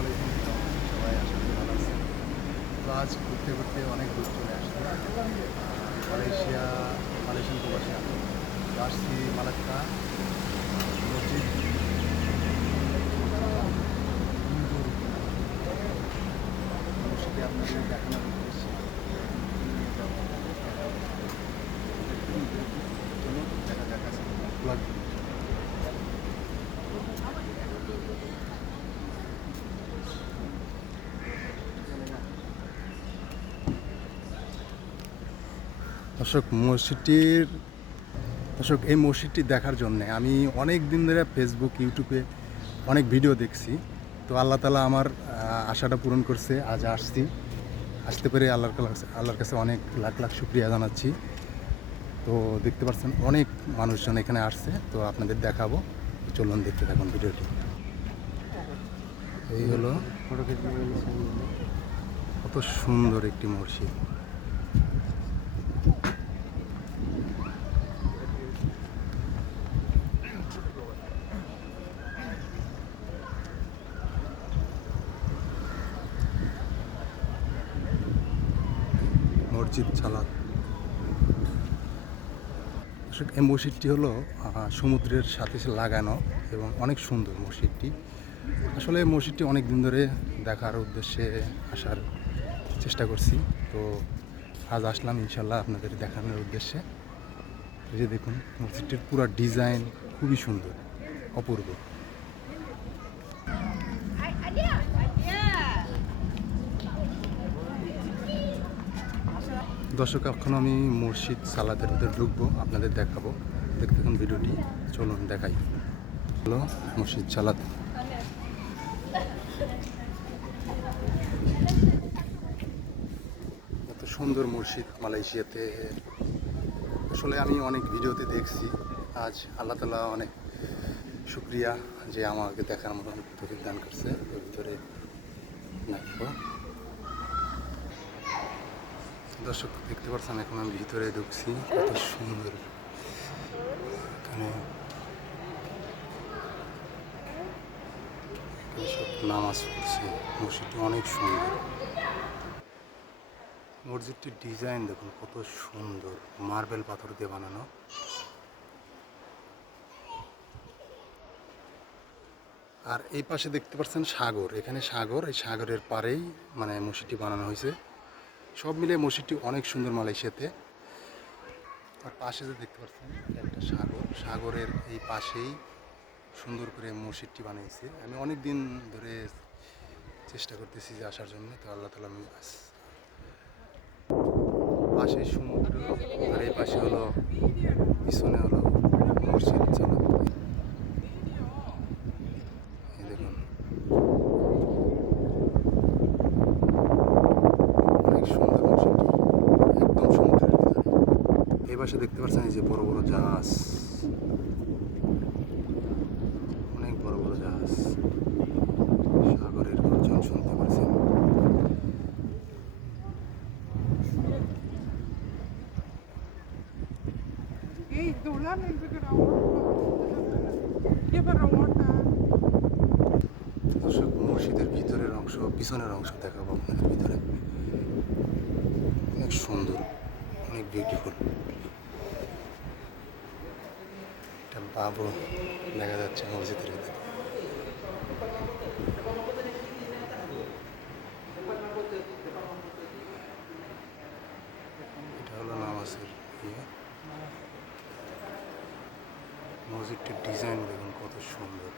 আলাইকুম, কেমন আছেন সবাই? আশা করি ভালো আছেন। তো আজ ঘুরতে ঘুরতে অনেক দূর চলে আসলাম। মালয়েশিয়ান প্রবাসী আমি। তো আসছি মালাক্কা মসজিদ, সুন্দর মসজিদে আপনাদের দেখানোর উদ্দেশ্যে নিয়ে যাবো। চলুন দেখা যাক আছে ব্লগ। দর্শক এই মসজিদটি দেখার জন্যে আমি অনেক দিন ধরে ফেসবুক ইউটিউবে অনেক ভিডিও দেখছি। তো আল্লাহ তাআলা আমার আশাটা পূরণ করছে। আজ আসতে পেরে আল্লাহর কাছে অনেক লাখ লাখ শুকরিয়া জানাচ্ছি। তো দেখতে পাচ্ছেন অনেক মানুষজন এখানে আসছে, তো আপনাদের দেখাবো। চলুন দেখতে থাকুন ভিডিওটি। এই হলো কত সুন্দর একটি মসজিদ। মসজিদ চালাত। এই মসজিদটি হলো সমুদ্রের সাথে লাগানো এবং অনেক সুন্দর মসজিদটি। আসলে মসজিদটি অনেক দিন ধরে দেখার উদ্দেশ্যে আসার চেষ্টা করছি। তো আজ আসলাম ইনশাল্লাহ আপনাদের দেখানোর উদ্দেশ্যে। এই যে দেখুন মসজিদটির পুরো ডিজাইন খুবই সুন্দর, অপূর্ব। দর্শক, এখন আমি মসজিদ সালাতের ভিতরে ঢুকবো, আপনাদের দেখাবো। দেখতে থাকুন ভিডিওটি, চলুন দেখাই। হলো মসজিদ সালাত। এত সুন্দর মসজিদ মালয়েশিয়াতে আসলে আমি অনেক ভিডিওতে দেখছি। আজ আল্লাহ তাআলা অনেক শুকরিয়া যে আমাকে দেখার মতন তৌফিক দান করছে। ওর ভিতরে দেখবো। দর্শক দেখতে পাচ্ছেন এখন আমি ভিতরে ঢুকছি, কত সুন্দর। এখানে সব নামাজ পড়ছে। মসজিদটি অনেক সুন্দর। মসজিদটির ডিজাইন দেখুন কত সুন্দর, মার্বেল পাথর দিয়ে বানানো। আর এই পাশে দেখতে পাচ্ছেন সাগর, এখানে সাগর, এই সাগরের পাড়েই মানে মসজিদটি বানানো হয়েছে। সব মিলে মসজিদটি অনেক সুন্দর মালয়েশিয়াতে। আর পাশে যে দেখতে পাচ্ছেন একটা সাগর, সাগরের এই পাশেই সুন্দর করে মসজিদটি বানিয়েছে। আমি অনেক দিন ধরে চেষ্টা করতেছি যে আসার জন্য, তো আল্লাহ তাআলা পাশে সমুদ্র আর এই পাশে হলো পিছনে হলো মসজিদ চালাত। এই দেখুন অনেক সুন্দর মসজিদটি, একদম সমুদ্রের ভিতরে। এই পাশে দেখতে পাচ্ছেন এই যে বড় বড় জাহাজ, অনেক বড় বড় জাহাজ, সাগরের গর্জন শুনতে পাচ্ছেন। দর্শক, মসজিদের ভিতরের অংশ, পিছনের অংশ দেখাবো আপনাদের ভিতরে। অনেক সুন্দর, অনেক বিউটিফুল। একটা বাবু দেখা যাচ্ছে মসজিদের ভিতরে। এটা হলো নামাজের ইয়ে। মসজিদটির ডিজাইন দেখুন কত সুন্দর।